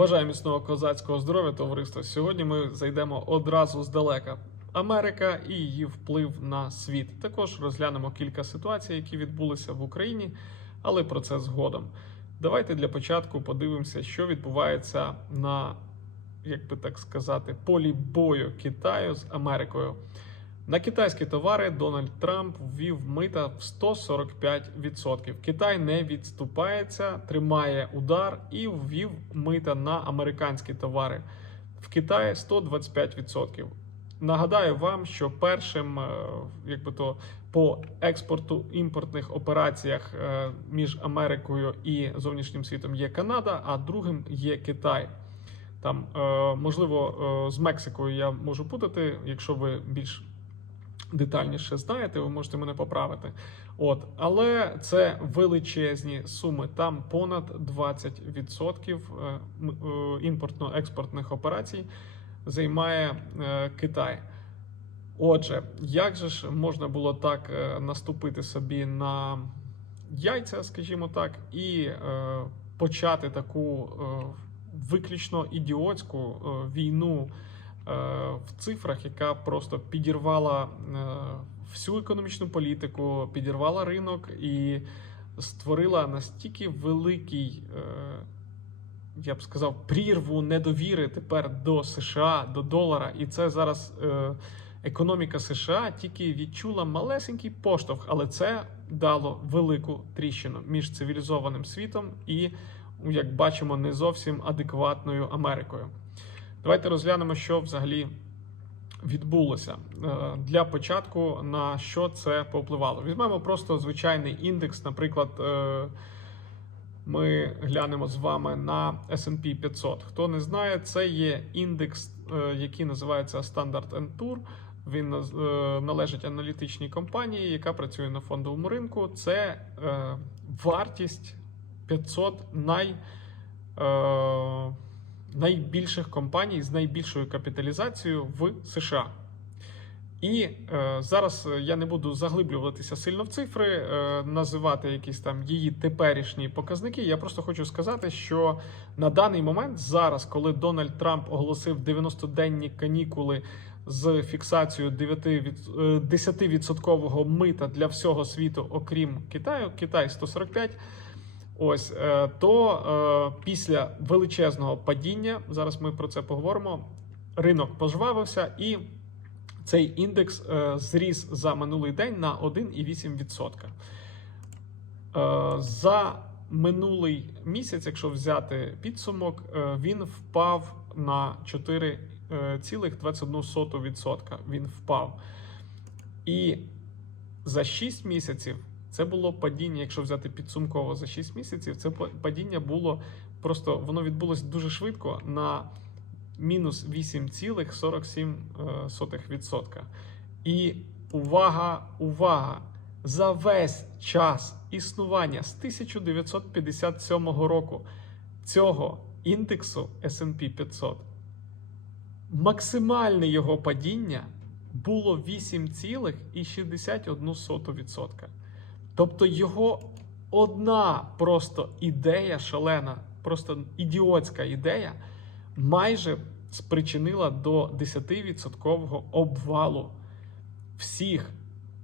Бажаю міцного козацького здоров'я, товариство. Сьогодні ми зайдемо одразу здалека. Америка і її вплив на світ. Також розглянемо кілька ситуацій, які відбулися в Україні, але про це згодом. Давайте для початку подивимося, що відбувається на, як би так сказати, полі бою Китаю з Америкою. На китайські товари Дональд Трамп ввів мита в 145%. Китай не відступається, тримає удар і ввів мита на американські товари. В Китаї 125%. Нагадаю вам, що першим, е, якби то по експорту імпортних операціях е, між Америкою і зовнішнім світом є Канада, а другим є Китай. Там е, можливо з Мексикою я можу путати, якщо ви більш детальніше знаєте, ви можете мене поправити. От, але це величезні суми. Там понад 20% е, е, імпортно-експортних операцій займає е, Китай. Отже, як же ж можна було так наступити собі на яйця, скажімо так, і почати таку виключно ідіотську війну в цифрах, яка просто підірвала е, всю економічну політику, підірвала ринок і створила настільки великий. е, я б сказав, прірву недовіри тепер до США, до долара, і це зараз е, економіка США тільки відчула малесенький поштовх, але це дало велику тріщину між цивілізованим світом і, як бачимо, не зовсім адекватною Америкою. Давайте розглянемо, що взагалі відбулося. Е, Для початку на що це повпливало. Візьмемо просто звичайний індекс, наприклад. е, ми глянемо з вами на S&P 500. Хто не знає, це є індекс, е, який називається Standard Poor. Він належить аналітичній компанії, яка працює на фондовому ринку. Це вартість 500 най, найбільших компаній з найбільшою капіталізацією в США. І е, зараз е, я не буду заглиблюватися сильно в цифри, е, називати якісь там її теперішні показники. Я просто хочу сказати, що на даний момент, зараз, коли Дональд Трамп оголосив 90-денні канікули з фіксацією 9 від, е, 10% мита для всього світу, окрім Китаю, Китай 145. Ось е, то е, після величезного падіння, зараз ми про це поговоримо. Ринок пожвавився і цей індекс е, зріс за минулий день на 1,8%. Е, за минулий місяць, якщо взяти підсумок, він впав на 4,21%. Він впав. І за 6 місяців це було падіння, якщо взяти підсумково за 6 місяців, це падіння було просто воно відбулося дуже швидко на мінус 8,47%. І увага, увага! За весь час існування з 1957 року цього індексу SP 500 максимальне його падіння було 8,61%. Тобто його одна просто ідея шалена, просто ідіотська ідея, майже спричинила до 10% обвалу всіх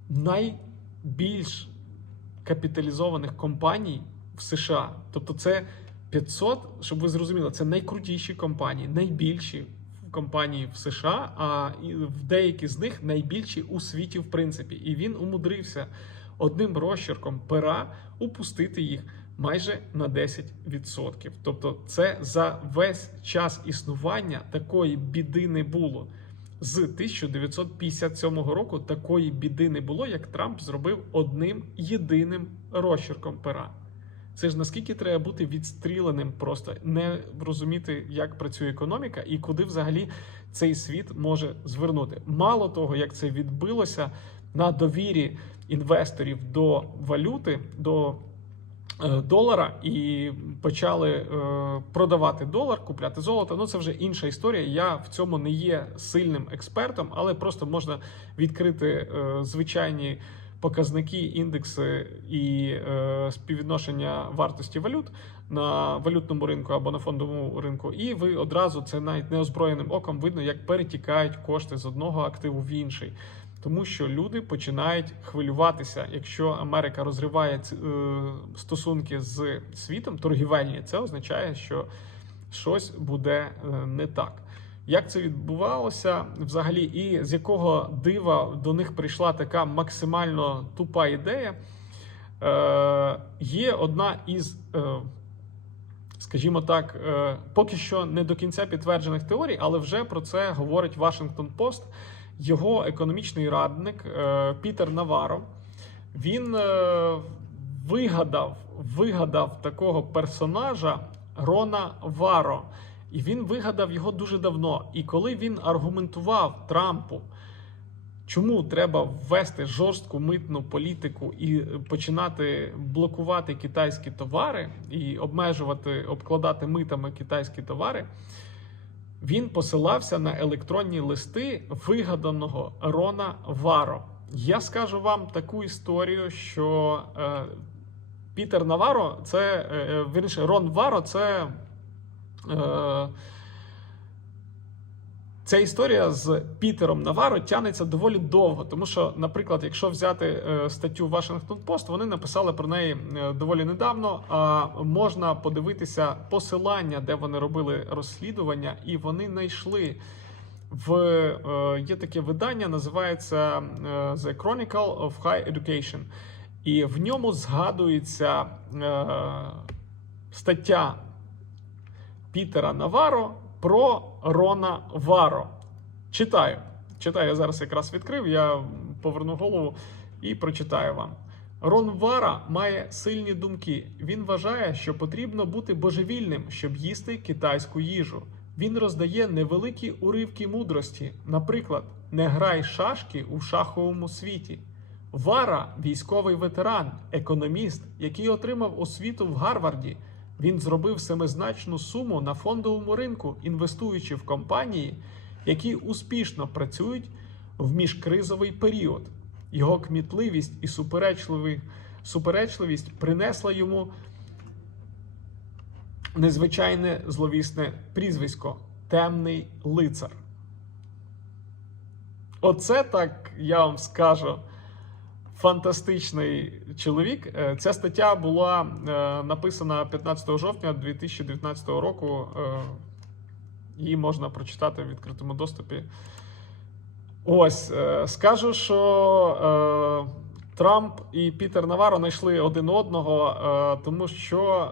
найбільш капіталізованих компаній в США. Тобто, це 500, щоб ви зрозуміли, це найкрутіші компанії, найбільші компанії в США, а в деякі з них найбільші у світі, в принципі. І він умудрився одним розчерком пера упустити їх майже на 10%. Тобто, це за весь час існування такої біди не було. З 1957 року такої біди не було, як Трамп зробив одним єдиним розчерком пера. Це ж наскільки треба бути відстріленим, просто не розуміти, як працює економіка і куди взагалі цей світ може звернути. Мало того, як це відбилося на довірі інвесторів до валюти, до е, долара, і почали е, продавати долар, купляти золото. Ну це вже інша історія. Я в цьому не є сильним експертом, але просто можна відкрити е, звичайні показники, індекси і е, співвідношення вартості валют на валютному ринку або на фондовому ринку, і ви одразу це навіть неозброєним оком видно, як перетікають кошти з одного активу в інший. Тому що люди починають хвилюватися. Якщо Америка розриває е, стосунки з світом, торгівельні, це означає, що щось буде е, не так. Як це відбувалося взагалі, і з якого дива до них прийшла така максимально тупа ідея? Е, є одна із, е, скажімо так, е, поки що не до кінця підтверджених теорій, але вже про це говорить Washington Post. Його економічний радник е, Пітер Наваро. Він е, вигадав, вигадав такого персонажа Рона Варо. І він вигадав його дуже давно. І коли він аргументував Трампу, чому треба ввести жорстку митну політику і починати блокувати китайські товари і обмежувати, обкладати митами китайські товари, він посилався на електронні листи вигаданого Рона Варо. Я скажу вам таку історію, що е, Пітер Наваро, це е, е, вірніше, Рон Варо, це. Е, Ця історія з Пітером Наваро тягнеться доволі довго, тому що, наприклад, якщо взяти е, статтю Washington Post, вони написали про неї е, доволі недавно. А можна подивитися посилання, де вони робили розслідування, і вони знайшли в е, є таке видання, називається The Chronicle of High Education. І в ньому згадується стаття Пітера Наваро про Рона Варо. Читаю. Читаю, я зараз якраз відкрив, я поверну голову і прочитаю вам. Рон Вара має сильні думки. Він вважає, що потрібно бути божевільним, щоб їсти китайську їжу. Він роздає невеликі уривки мудрості. Наприклад, не грай шашки у шаховому світі. Вара військовий ветеран, економіст, який отримав освіту в Гарварді. Він зробив семизначну суму на фондовому ринку, інвестуючи в компанії, які успішно працюють в міжкризовий період. Його кмітливість і суперечливість принесла йому незвичайне зловісне прізвисько темний лицар. Оце так я вам скажу. Фантастичний чоловік. Е, Ця стаття була е, написана 15 жовтня 2019 року. Е, Її можна прочитати в відкритому доступі. Ось скажу, що Трамп і Пітер Наваро знайшли один одного, тому що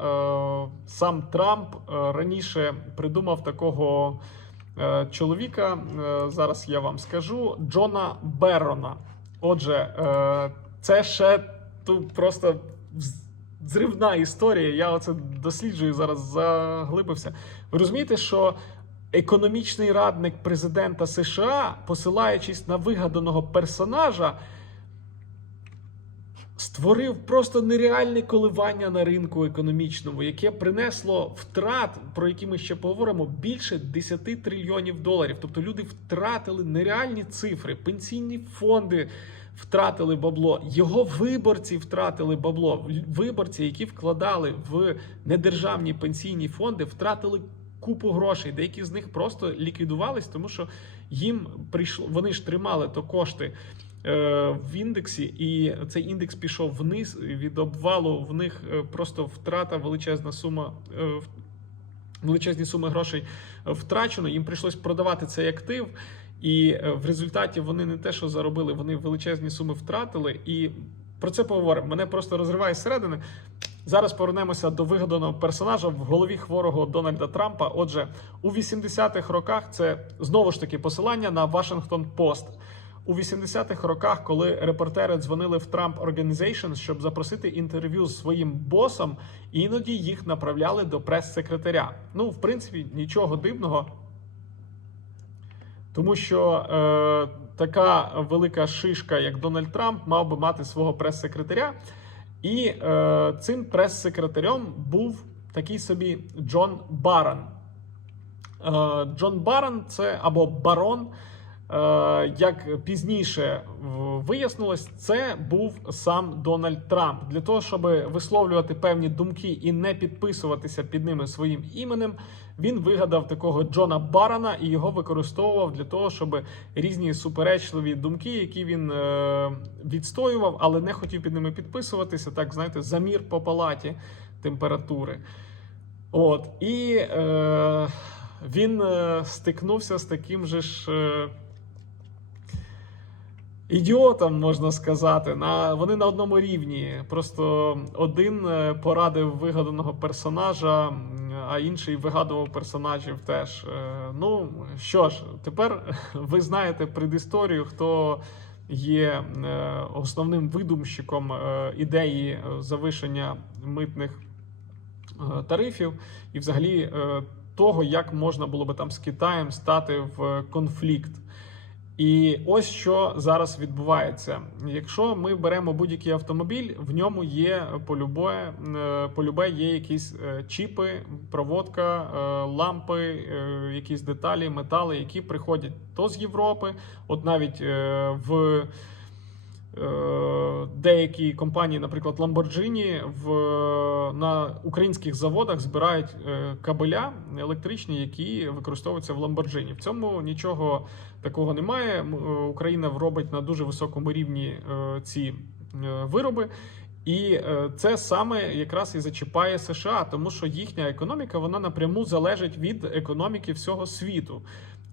сам Трамп раніше придумав такого чоловіка. зараз я вам скажу Джона Беррона. Отже, е, це ще тут просто зривна історія. Я оце досліджую зараз, заглибився. Ви розумієте, що економічний радник президента США, посилаючись на вигаданого персонажа, створив просто нереальне коливання на ринку економічному, яке принесло втрат, про які ми ще поговоримо, більше 10 трильйонів доларів. Тобто люди втратили нереальні цифри, пенсійні фонди втратили бабло, його виборці втратили бабло. Виборці, які вкладали в недержавні пенсійні фонди, втратили. Купу грошей, деякі з них просто ліквідувались, тому що їм прийшло, вони ж тримали то кошти е, в індексі, і цей індекс пішов вниз від обвалу. В них е, просто втрата величезна сума. е, Величезні суми грошей втрачено. Їм прийшлось продавати цей актив, і е, в результаті вони не те, що заробили, вони величезні суми втратили. І про це поговоримо. Мене просто розриває зсередини. Зараз повернемося до вигаданого персонажа в голові хворого Дональда Трампа. Отже, у 80-х роках це знову ж таки посилання на Washington Post. У 80-х роках, коли репортери дзвонили в Trump Organization, щоб запросити інтерв'ю з своїм босом, іноді їх направляли до прес-секретаря. Ну, в принципі, нічого дивного. Тому що е, така велика шишка, як Дональд Трамп, мав би мати свого прес-секретаря. І е, цим прес-секретарем був такий собі Джон Барон. Е, Джон Баран це або барон. Е, Як пізніше вияснилось, це був сам Дональд Трамп для того, щоб висловлювати певні думки і не підписуватися під ними своїм іменем. Він вигадав такого Джона Барона і його використовував для того, щоб різні суперечливі думки, які він е, відстоював, але не хотів під ними підписуватися. Так знаєте, замір по палаті температури. От і е, він е, стикнувся з таким же ж. Ідіотом можна сказати, на вони на одному рівні. Просто один е, порадив вигаданого персонажа, а інший вигадував персонажів теж. Е, Ну що ж, тепер ви знаєте предісторію, хто є е, основним видумщиком ідеї завишення митних тарифів і взагалі того, як можна було би там з Китаєм стати в конфлікт. І ось що зараз відбувається. Якщо ми беремо будь-який автомобіль, в ньому є полюбе, полюбе є якісь е, чіпи, проводка, е, лампи, е, якісь деталі, метали, які приходять то з Європи, от навіть в. Е, Деякі компанії, наприклад, Lamborghini, в на українських заводах збирають е, кабеля електричні, які використовуються в Lamborghini. В цьому нічого такого немає. Е, Україна робить на дуже високому рівні ці вироби. І це саме якраз і зачіпає США, тому що їхня економіка вона напряму залежить від економіки всього світу.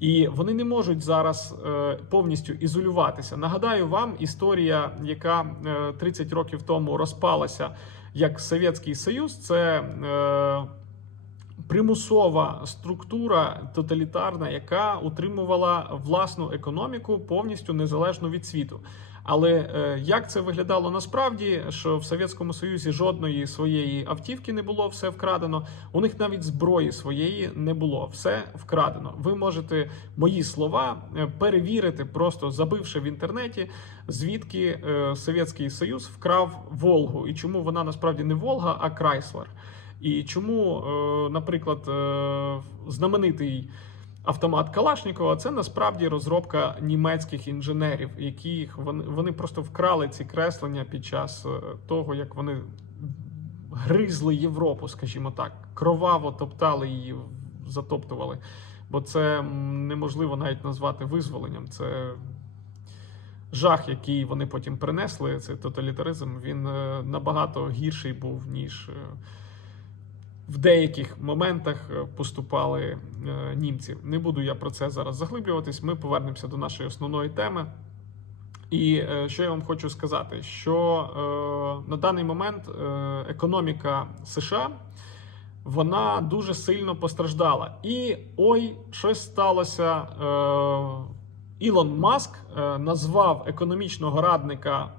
І вони не можуть зараз е, повністю ізолюватися. Нагадаю вам історія, яка е, 30 років тому розпалася як Совєтський Союз, це е, примусова структура тоталітарна, яка утримувала власну економіку повністю незалежно від світу. Але е, як це виглядало насправді, що в Совєтському Союзі жодної своєї автівки не було, все вкрадено. У них навіть зброї своєї не було, все вкрадено. Ви можете мої слова е, перевірити, просто забивши в інтернеті, звідки е, Совєтський Союз вкрав Волгу і чому вона насправді не Волга, а Крайслер. І чому, наприклад, знаменитий автомат Калашнікова це насправді розробка німецьких інженерів, яких вони, вони просто вкрали ці креслення під час е, того, як вони гризли Європу, скажімо так, кроваво топтали її, затоптували. Бо це неможливо навіть назвати визволенням. Це жах, який вони потім принесли. Цей тоталітаризм, він е, набагато гірший був, ніж. В деяких моментах е, поступали е, німці. Не буду я про це зараз заглиблюватись. Ми повернемося до нашої основної теми. І е, що я вам хочу сказати, що на даний момент економіка США вона дуже сильно постраждала. І ой, щось сталося. Ілон Маск назвав економічного радника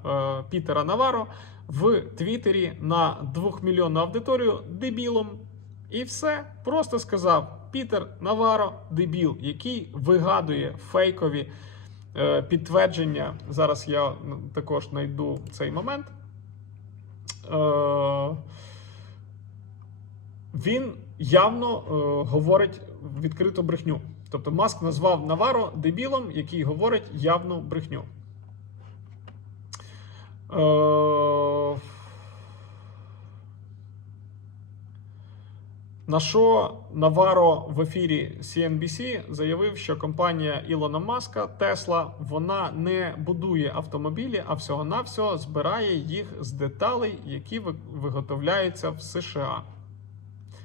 Пітера Наваро в Твіттері на двохмільйонну аудиторію дебілом. І все просто сказав Пітер Наваро дебіл, який вигадує фейкові е, підтвердження. Зараз я також знайду цей момент. Е, він явно е, говорить відкриту брехню. Тобто Маск назвав Наваро дебілом, який говорить явну брехню. Е, На що Наваро в ефірі CNBC заявив, що компанія Ілона Маска Тесла вона не будує автомобілі, а всього-навсього збирає їх з деталей, які виготовляються в США.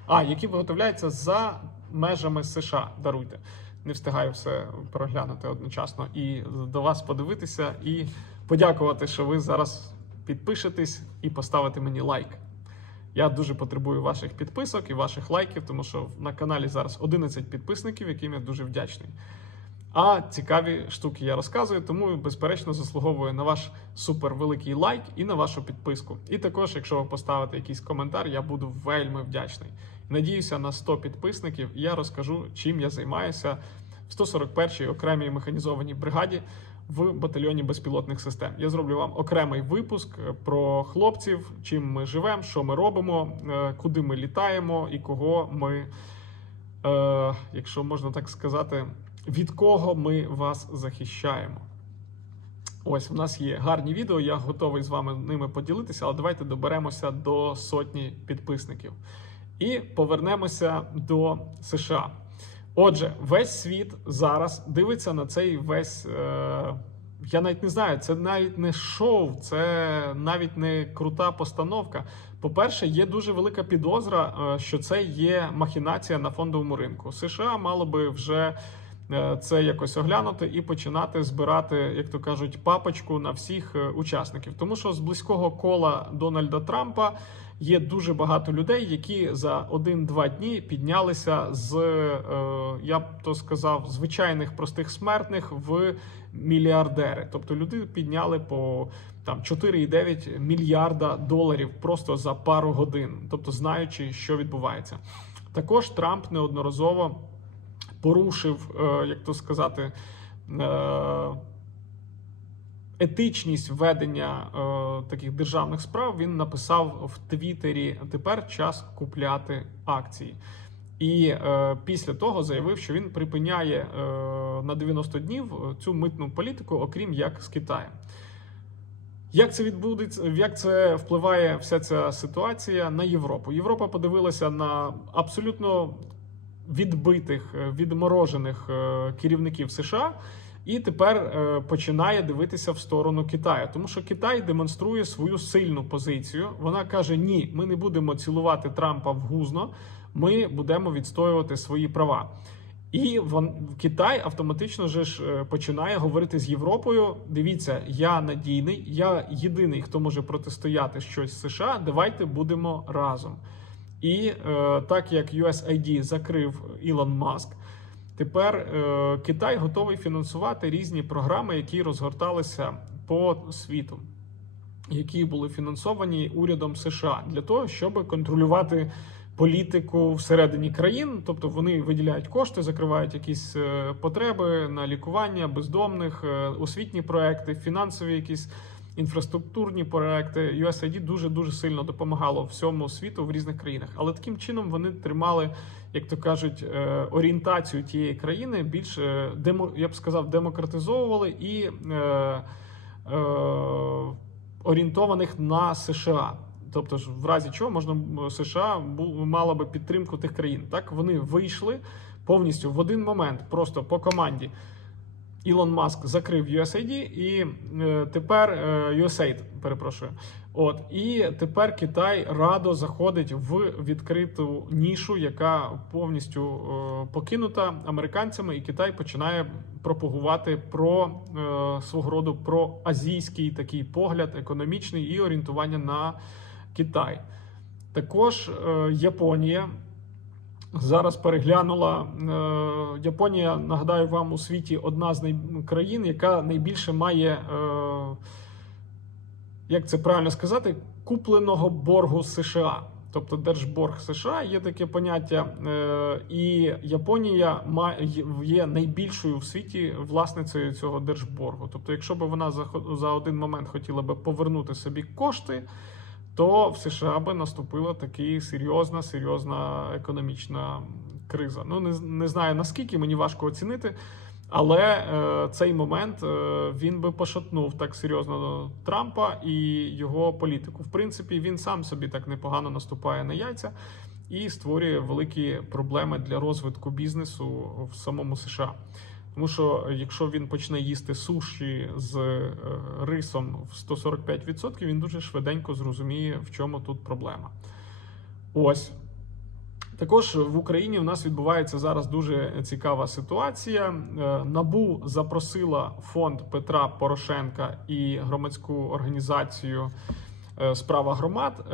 А, які виготовляються за межами США. Даруйте. Не встигаю все проглянути одночасно і до вас подивитися і подякувати, що ви зараз підпишетесь і поставите мені лайк. Я дуже потребую ваших підписок і ваших лайків, тому що на каналі зараз 11 підписників, яким я дуже вдячний. А цікаві штуки я розказую, тому безперечно заслуговую на ваш супервеликий лайк і на вашу підписку. І також, якщо ви поставите якийсь коментар, я буду вельми вдячний. Надіюся на 100 підписників, і я розкажу, чим я займаюся в 141-й окремій механізованій бригаді в батальйоні безпілотних систем. Я зроблю вам окремий випуск е, про хлопців, чим ми живемо, що ми робимо, е, куди ми літаємо і кого ми, е, якщо можна так сказати, від кого ми вас захищаємо. Ось, в нас є гарні відео, я готовий з вами ними поділитися, але давайте доберемося до сотні підписників. І повернемося до США. Отже, весь світ зараз дивиться на цей весь. Е- я навіть не знаю, це навіть не шоу, це навіть не крута постановка. По-перше, є дуже велика підозра, е, що це є махінація на фондовому ринку. США мало би вже е, це якось оглянути і починати збирати, як то кажуть, папочку на всіх е, учасників. Тому що з близького кола Дональда Трампа є дуже багато людей, які за один-два дні піднялися з е, я б то сказав звичайних простих смертних в мільярдери. Тобто люди підняли по там 4,9 мільярда доларів просто за пару годин, тобто знаючи, що відбувається. Також Трамп неодноразово порушив, е, як то сказати, е, етичність ведення е, таких державних справ. Він написав в Твіттері: тепер час купляти акції. І е, після того заявив, що він припиняє е, на 90 днів цю митну політику, окрім як з Китаєм. Як це відбудеться? Як це впливає вся ця ситуація на Європу? Європа подивилася на абсолютно відбитих, е, відморожених е, керівників США. І тепер е, починає дивитися в сторону Китаю, тому що Китай демонструє свою сильну позицію. Вона каже: Ні, ми не будемо цілувати Трампа в гузно, ми будемо відстоювати свої права. І Китай автоматично же ж е, починає говорити з Європою: дивіться, я надійний, я єдиний, хто може протистояти щось США. Давайте будемо разом. І е, так як USAID закрив Ілон Маск. Тепер е, Китай готовий фінансувати різні програми, які розгорталися по світу, які були фінансовані урядом США для того, щоб контролювати політику всередині країн. Тобто вони виділяють кошти, закривають якісь е, потреби на лікування бездомних, е, освітні проекти, фінансові якісь. Інфраструктурні проекти USAID дуже дуже сильно допомагало всьому світу в різних країнах, але таким чином вони тримали як то кажуть, е, орієнтацію тієї країни більш е, демо, я б сказав, демократизовували і е, е, орієнтованих на США. Тобто, ж в разі чого можна США мала би підтримку тих країн. Так вони вийшли повністю в один момент, просто по команді. Ілон Маск закрив USAID і е, тепер е, USAID, перепрошую. От і тепер Китай радо заходить в відкриту нішу, яка повністю е, покинута американцями, і Китай починає пропагувати про свого роду про азійський такий погляд, економічний і орієнтування на Китай. Також Японія. Зараз переглянула е, Японія. Нагадаю вам у світі одна з країн, яка найбільше має, е, як це правильно сказати, купленого боргу США. Тобто держборг США є таке поняття, е, і Японія є найбільшою в світі власницею цього держборгу. Тобто, якщо б вона за один момент хотіла би повернути собі кошти то в США би наступила таки серйозна, серйозна економічна криза. Ну не, не знаю наскільки мені важко оцінити. Але е, цей момент е, він би пошатнув так серйозно Трампа і його політику. В принципі, він сам собі так непогано наступає на яйця і створює великі проблеми для розвитку бізнесу в самому США. Тому що якщо він почне їсти суші з е, рисом в 145%, він дуже швиденько зрозуміє, в чому тут проблема. Ось. Також в Україні в нас відбувається зараз дуже цікава ситуація. Е, Набу запросила фонд Петра Порошенка і громадську організацію е, Справа громад.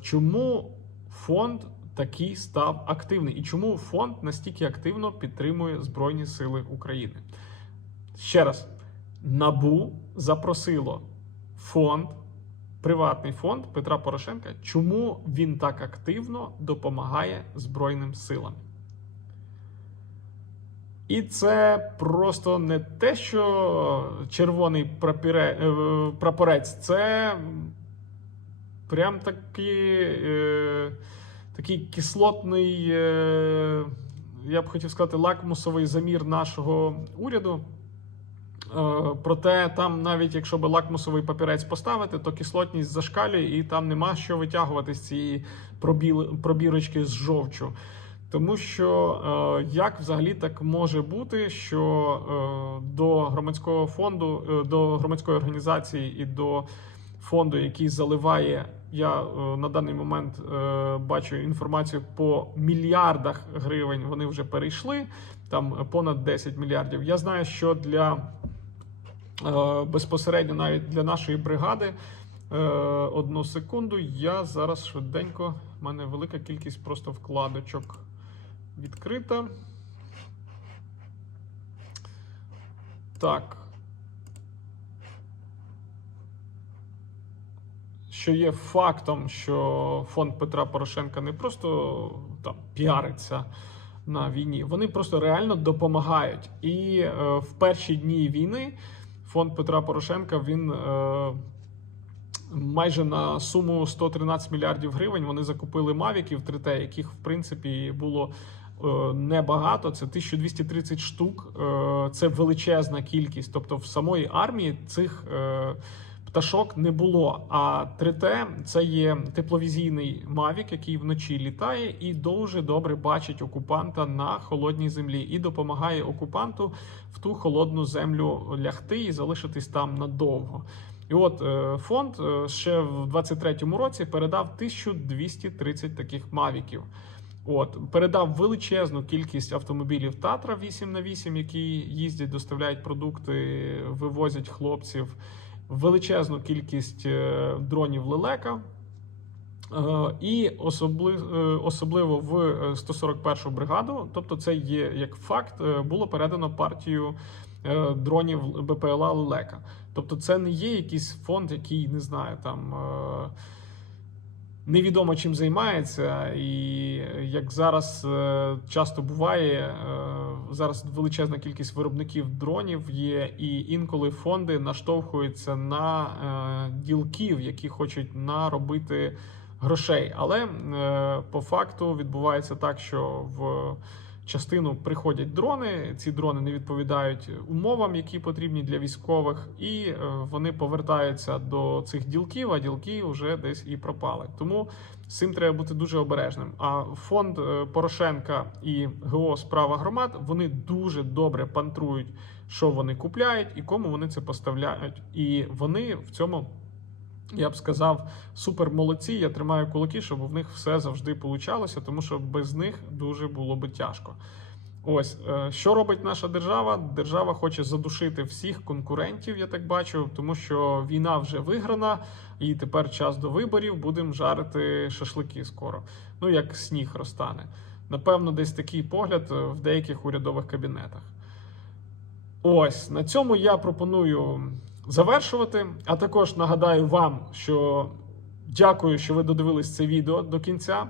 Чому фонд такий став активний, і чому фонд настільки активно підтримує Збройні Сили України? Ще раз, Набу запросило фонд, приватний фонд Петра Порошенка. Чому він так активно допомагає Збройним силам? І це просто не те, що червоний прапіре, е, прапорець, це прям таки. Такий кислотний, е, я б хотів сказати, лакмусовий замір нашого уряду. Е, Проте там, навіть якщо би лакмусовий папірець поставити, то кислотність зашкалює, і там нема що витягувати з цієї пробірочки з жовчу. Тому що е, як взагалі так може бути, що до громадського фонду, до громадської організації і до фонду, який заливає, я е, на даний момент е, бачу інформацію по мільярдах гривень. Вони вже перейшли там понад 10 мільярдів. Я знаю, що для е, безпосередньо навіть для нашої бригади. Одну секунду, я зараз швиденько. У мене велика кількість просто вкладочок відкрита. Так. Що є фактом, що фонд Петра Порошенка не просто там піариться на війні, вони просто реально допомагають. І е, в перші дні війни фонд Петра Порошенка він е, майже на суму 113 мільярдів гривень вони закупили мавіків 3T, яких в принципі було е, небагато. Це 1230 штук. Е, Це величезна кількість. Тобто, в самої армії цих е, пташок не було. А 3T – це є тепловізійний мавік, який вночі літає і дуже добре бачить окупанта на холодній землі і допомагає окупанту в ту холодну землю лягти і залишитись там надовго. І от е, фонд е, ще в 23-му році передав 1230 таких мавіків. От передав величезну кількість автомобілів Татра 8 на 8 які їздять, доставляють продукти, вивозять хлопців. Величезну кількість е, дронів лелека. Е, І особливо, особливо в е, 141-ту бригаду, тобто це є як факт, е, було передано партію е, дронів БПЛА Лелека. Тобто, це не є якийсь фонд, який не знаю, там е, невідомо чим займається, і як зараз е, часто буває, е, зараз величезна кількість виробників дронів є, і інколи фонди наштовхуються на е, ділків, які хочуть наробити грошей. Але е, по факту відбувається так, що в частину приходять дрони. Ці дрони не відповідають умовам, які потрібні для військових, і е, вони повертаються до цих ділків, а ділки вже десь і пропали. Тому з цим треба бути дуже обережним. А фонд е, Порошенка і ГО Справа громад вони дуже добре пантрують, що вони купляють і кому вони це поставляють. І вони в цьому. Я б сказав, супер молодці. Я тримаю кулаки, щоб в них все завжди получалося, тому що без них дуже було би тяжко. Ось е, що робить наша держава? Держава хоче задушити всіх конкурентів, я так бачу, тому що війна вже виграна, і тепер час до виборів. Будемо жарити шашлики скоро. Ну як сніг розтане. Напевно, десь такий погляд е, в деяких урядових кабінетах. Ось на цьому я пропоную завершувати. А також нагадаю вам, що дякую, що ви додивились це відео до кінця.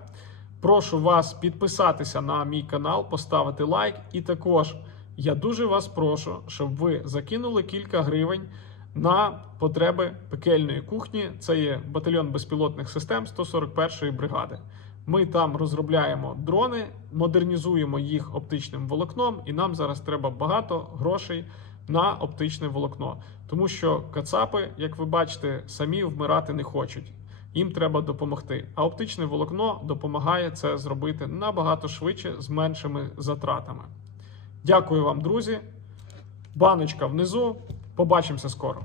Прошу вас підписатися на мій канал, поставити лайк. І також я дуже вас прошу, щоб ви закинули кілька гривень на потреби пекельної кухні. Це є батальйон безпілотних систем 141-ї бригади. Ми там розробляємо дрони, модернізуємо їх оптичним волокном, і нам зараз треба багато грошей на оптичне волокно. Тому що кацапи, як ви бачите, самі вмирати не хочуть. Їм треба допомогти. А оптичне волокно допомагає це зробити набагато швидше з меншими затратами. Дякую вам, друзі. Баночка внизу. Побачимося скоро.